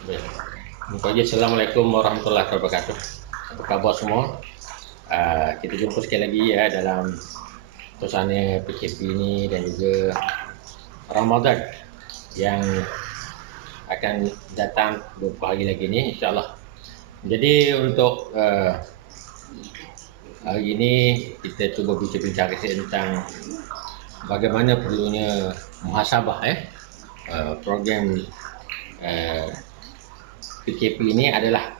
Baik. Pagi, Assalamualaikum warahmatullahi wabarakatuh. Apa khabar semua? Kita jumpa sekali lagi ya dalam suasana PKP ini dan juga Ramadan yang akan datang beberapa hari lagi ni, insyaAllah. Jadi untuk hari ini kita cuba bincang-bincang tentang bagaimana perlunya muhasabah program PKP ini adalah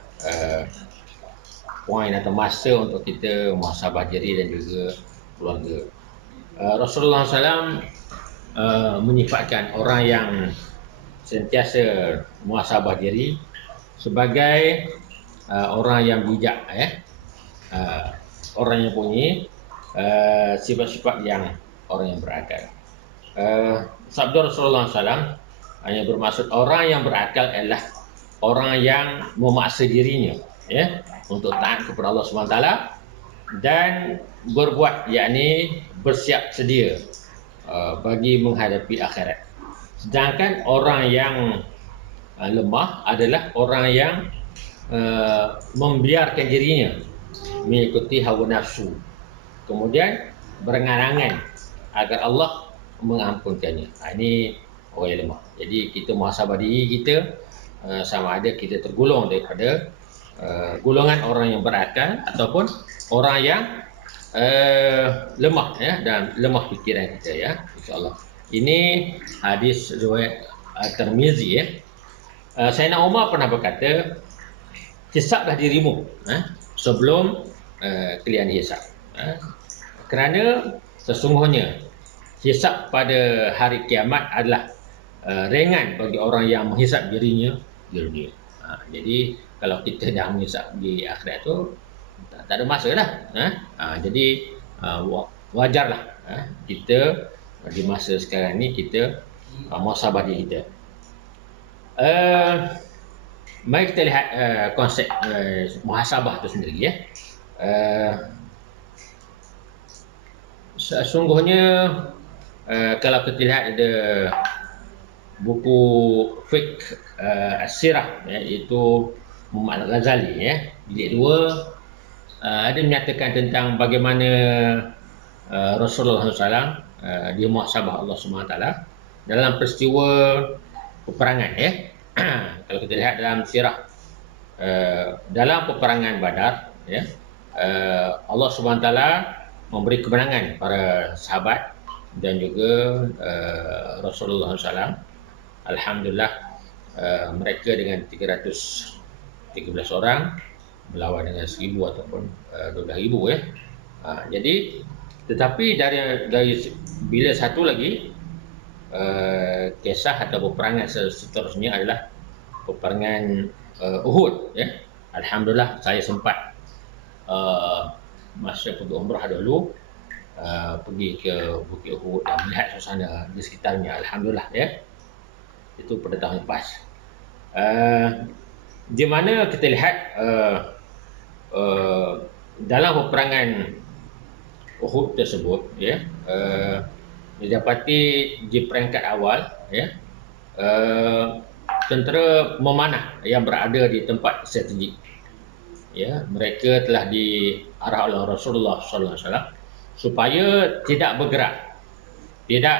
poin atau masa untuk kita muhasabah diri dan juga keluarga. Rasulullah SAW menyifatkan orang yang sentiasa muhasabah diri sebagai orang yang bijak, orang yang punya sifat-sifat yang orang yang berakal. Sabda Rasulullah SAW hanya bermaksud orang yang berakal adalah orang yang memaksa dirinya untuk taat kepada Allah SWT dan berbuat, yakni bersiap sedia bagi menghadapi akhirat. Sedangkan orang yang lemah adalah orang yang membiarkan dirinya mengikuti hawa nafsu, kemudian berangan-angan agar Allah mengampunkannya. Ini orang yang lemah. Jadi kita muhasabah diri kita, sama ada kita tergolong daripada golongan orang yang berakal ataupun orang yang lemah dan lemah fikiran kita insyaallah. Ini hadis riwayat Tirmizi Sayyidina Umar pernah berkata, hisablah dirimu sebelum kalian hisab, kerana sesungguhnya hisab pada hari kiamat adalah ringan bagi orang yang menghisab dirinya di dunia. Jadi kalau kita dah menghisab di akhirat tu tak ada masa dah. Jadi wajarlah kita di masa sekarang ni kita muhasabah diri kita. Mari kita lihat konsep muhasabah itu sendiri Sesungguhnya kalau kita lihat ada buku fiqh as-sirah iaitu Muhammad Al-Ghazali jilid 2, ada menyatakan tentang bagaimana Rasulullah SAW dia muhasabah Allah SWT dalam peristiwa peperangan kalau kita lihat dalam sirah dalam peperangan Badar Allah SWT memberi kemenangan para sahabat dan juga Rasulullah SAW. Alhamdulillah, mereka dengan 313 orang berlawan dengan 1,000 ataupun 12,000 jadi tetapi dari bila satu lagi kisah atau peperangan seterusnya adalah peperangan Uhud Alhamdulillah, saya sempat masa pergi umrah dulu pergi ke Bukit Uhud dan melihat suasana di sekitarnya. Alhamdulillah itu pada tahun lepas. Di mana kita lihat dalam peperangan Uhud tersebut didapati di peringkat awal tentera memanah yang berada di tempat strategik. Mereka telah diarah oleh Rasulullah SAW supaya tidak bergerak, tidak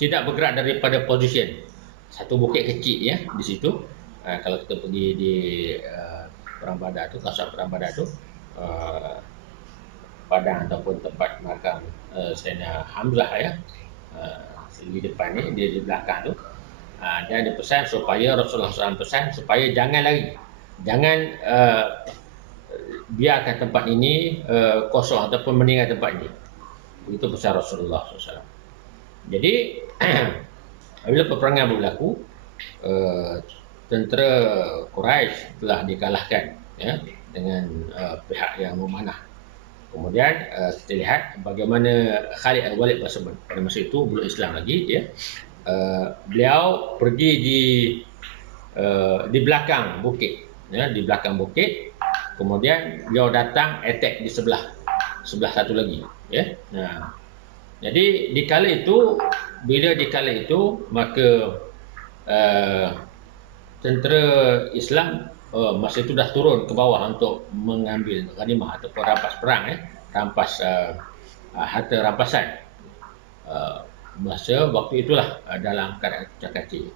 tidak bergerak daripada posisi satu bukit kecil di situ. Kalau kita pergi di Perang Badar tu, kawasan Perang Badar tu, padang ataupun tempat makam Sayyidina Hamzah di depan ni, dia di belakang tu. Dia ada pesan supaya Rasulullah SAW pesan supaya jangan lari, jangan biarkan tempat ini kosong ataupun meninggal tempat ini. Begitu pesan Rasulullah SAW. Jadi apabila peperangan berlaku, tentera Quraisy telah dikalahkan dengan pihak yang memanah. Kemudian kita lihat bagaimana Khalid Al-Walid pada masa itu belum Islam lagi beliau pergi di belakang bukit di belakang bukit, kemudian beliau datang attack di sebelah satu lagi jadi bila dikala itu maka tentera Islam masa itu dah turun ke bawah untuk mengambil ghanimah ataupun rampas perang, rampas harta rampasan. Masa waktu itulah dalam keadaan kucak-kacir.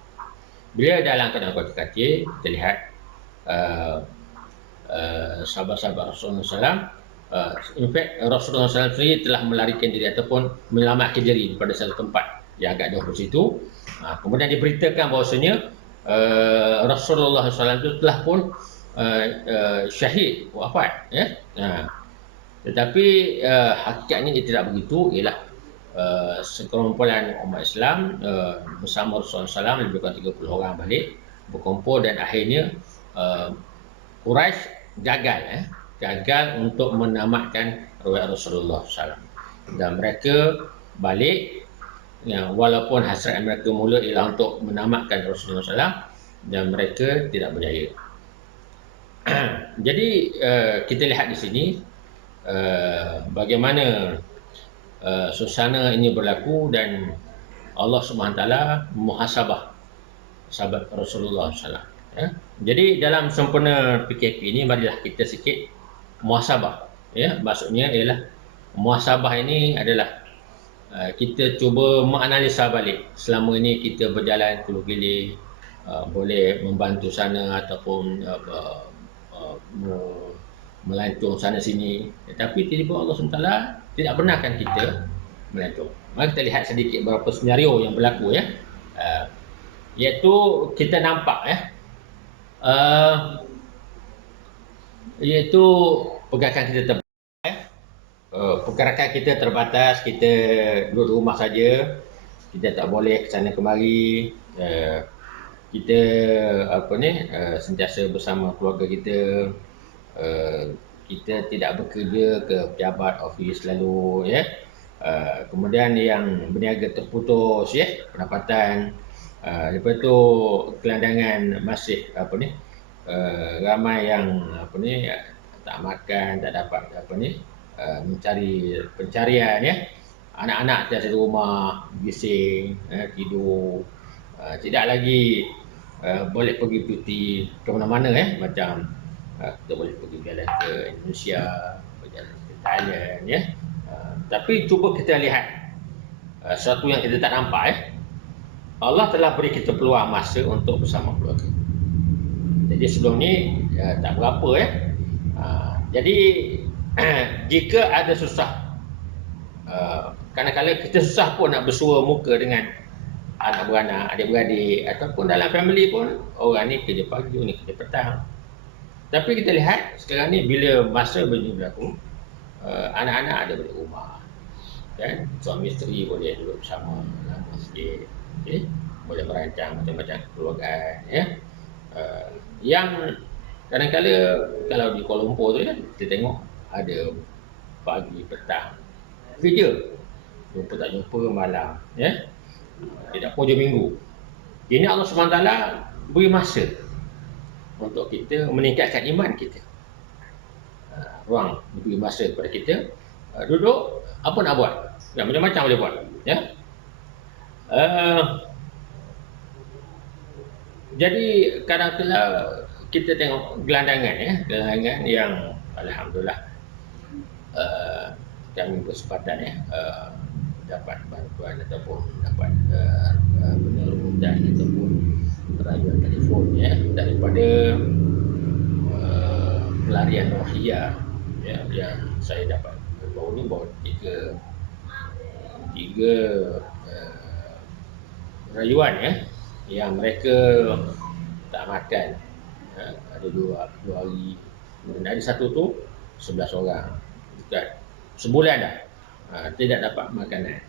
Bila dalam keadaan kucak-kacir, kita lihat sahabat-sahabat Rasulullah SAW, in fact Rasulullah SAW sendiri telah melarikan diri ataupun menyelamatkan diri pada satu tempat yang agak jauh dari situ. Kemudian diberitakan bahawasanya Rasulullah SAW itu telah pun syahid, wafat, tetapi hakikatnya ia tidak begitu. Ialah sekumpulan umat Islam bersama Rasulullah SAW, lebih kurang 30 orang balik berkumpul, dan akhirnya Quraisy gagal untuk menamatkan riwayat Rasulullah SAW, dan mereka balik, walaupun hasrat mereka mula ialah untuk menamatkan Rasulullah SAW, dan mereka tidak berjaya. Jadi kita lihat di sini bagaimana suasana ini berlaku, dan Allah SWT muhasabah sahabat Rasulullah SAW. Jadi dalam sempena PKP ini, marilah kita sikit muhasabah. Maksudnya ialah muhasabah ini adalah kita cuba menganalisa balik selama ini kita berjalan keliling, boleh membantu sana ataupun melancong sana sini, tetapi tiba-tiba Allah SWT tidak benarkan kita melancong. Mari kita lihat sedikit beberapa senario yang berlaku, iaitu kita nampak iaitu pergerakan kita terbatas, pergerakan kita terbatas, kita duduk di rumah saja, kita tak boleh ke sana kemari, kita sentiasa bersama keluarga kita, kita tidak bekerja ke pejabat ofis lalu, kemudian yang berniaga terputus, pendapatan, lepas tu kelandangan masih ramai yang tak makan, tak dapat mencari pencarian, anak-anak tiada di rumah, bising, tidur, tidak lagi boleh pergi cuti ke mana-mana, macam kita boleh pergi berjalan ke Indonesia, berjalan ke Thailand, tapi cuba kita lihat sesuatu yang kita tak nampak, Allah telah beri kita peluang masa untuk bersama keluarga. Jadi sebelum ni tak berapa, jadi jika ada susah, kadang-kadang kita susah pun nak bersua muka dengan anak beranak, adik-beradik, ataupun dalam family pun, orang ni kerja pagi, ni kerja petang. Tapi kita lihat sekarang ni, bila masa begini berlaku, anak-anak ada balik rumah, suami isteri boleh duduk bersama lama sikit, boleh merancang macam-macam kekeluargaan, yang kadang-kadang kalau di Kuala Lumpur tu, kita tengok ada pagi, petang, kerja, jumpa tak jumpa, malam, tidak pun je minggu. Ini Allah SWT beri masa untuk kita meningkatkan iman kita, ruang beri masa kepada kita, duduk, apa nak buat, macam-macam boleh buat, jadi kadang-kadang kita tengok gelandangan, gelandangan yang alhamdulillah kami bersempatan dapat bantuan ataupun dapat penyelundupan ataupun rayuan telefon daripada pelarian Rohingya, yang saya dapat baru ni, baru tiga rayuan, yang mereka tak makan, ada dua hari, dan ada satu tu 11 orang, dekat sebulan dah tidak dapat makanan.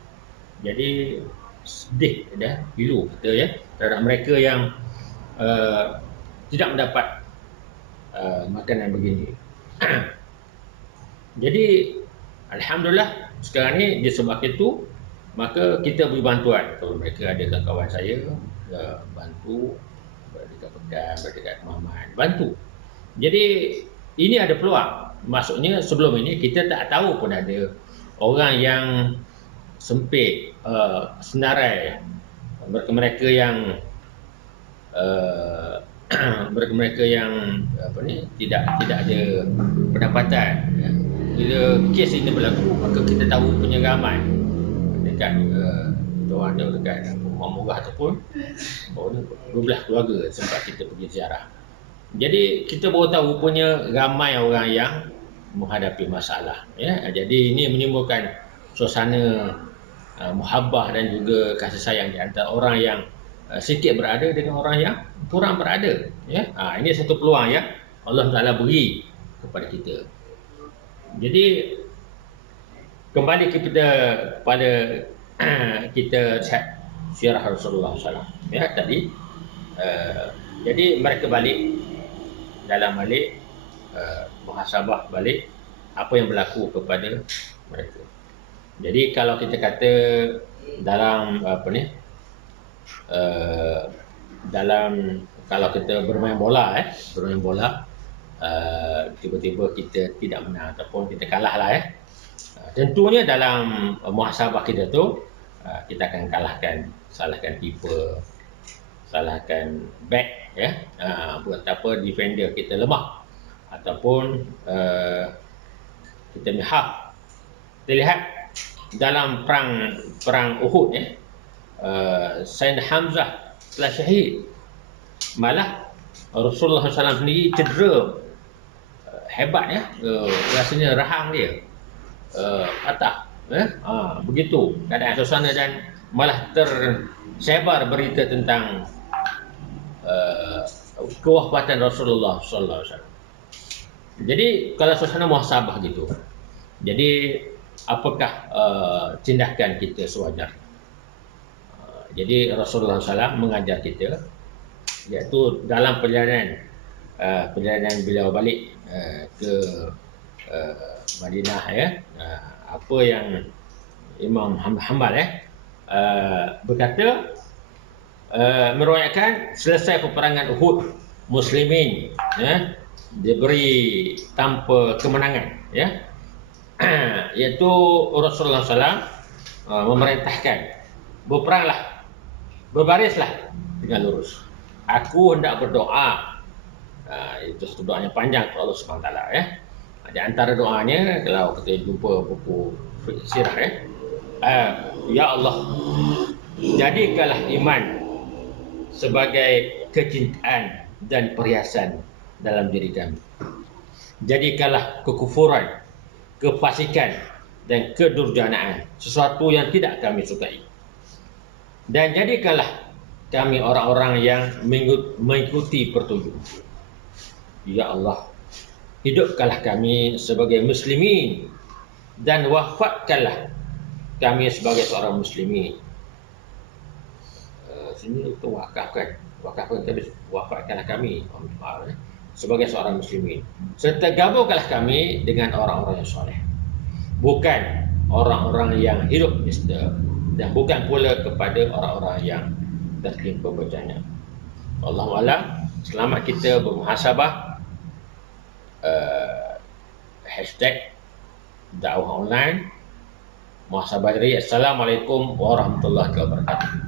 Jadi sedih dah pilu kita, terhadap mereka yang tidak mendapat makanan begini. Jadi alhamdulillah sekarang ni disebabkan itu, maka kita beri bantuan. Kalau mereka ada kawan saya bantu, dekat Pekan, dekat Muhammad, bantu. Jadi ini ada peluang. Maksudnya sebelum ini kita tak tahu pun ada orang yang sempit senarai, mereka yang mereka-mereka yang apa ni tidak ada pendapatan, ya. Bila kes ini berlaku, maka kita tahu punya ramai dekat tuan dekat Rumah Murah ataupun 12 keluarga sempat kita pergi ziarah. Jadi kita baru tahu punya ramai orang yang menghadapi masalah, ya. Jadi ini menimbulkan suasana muhabbah dan juga kasih sayang di antara orang yang sikit berada dengan orang yang kurang berada, ya. Ini satu peluang yang Allah Taala beri kepada kita. Jadi kembali pada kita sirah Rasulullah SAW, ya tadi. Jadi mereka balik muhasabah balik apa yang berlaku kepada mereka. Jadi kalau kita kata dalam dalam kalau kita bermain bola, tiba-tiba kita tidak menang ataupun kita kalah lah, tentunya dalam muhasabah kita tu kita akan salahkan keeper, salahkan back, ya. Buat apa defender kita lemah ataupun kita mihak. Kita lihat dalam perang Uhud, ya, Sayyidina Hamzah telah syahid. Malah Rasulullah SAW sendiri cedera hebat, ya. Rasanya rahang dia patah, begitu keadaan suasana dan malah tersebar berita tentang kewafatan Rasulullah SAW. Jadi kalau suasana muhasabah gitu, jadi apakah tindakan kita sewajarnya? Jadi Rasulullah SAW mengajar kita, iaitu dalam perjalanan beliau balik ke Madinah, ya. Apa yang Imam Hanbal berkata, meriwayatkan selesai peperangan Uhud, muslimin, ya, diberi tanpa kemenangan, ya. Iaitu Rasulullah SAW memerintahkan, berperanglah, berbarislah dengan lurus. Aku hendak berdoa. Itu satu doanya panjang kepada Allah SWT, ya. Di antara doanya, kalau kita jumpa buku sirah, ya Allah, jadikanlah iman sebagai kecintaan dan perhiasan dalam diri kami. Jadikanlah kekufuran, kefasikan dan kedurjanaan sesuatu yang tidak kami sukai. Dan jadikanlah kami orang-orang yang mengikuti petunjuk. Ya Allah, hidupkanlah kami sebagai muslimin dan wafatkanlah kami sebagai seorang muslimin. Sini itu wakafkan kami, wafatkanlah kami sebagai seorang muslimin, serta gabungkanlah kami dengan orang-orang yang soleh, bukan orang-orang yang hidup nista, dan bukan pula kepada orang-orang yang tertimpa bencana. Wallahu a'lam. Selamat kita bermuhasabah. Hashtag dakwah online muhasabah diri. Assalamualaikum warahmatullahi wabarakatuh.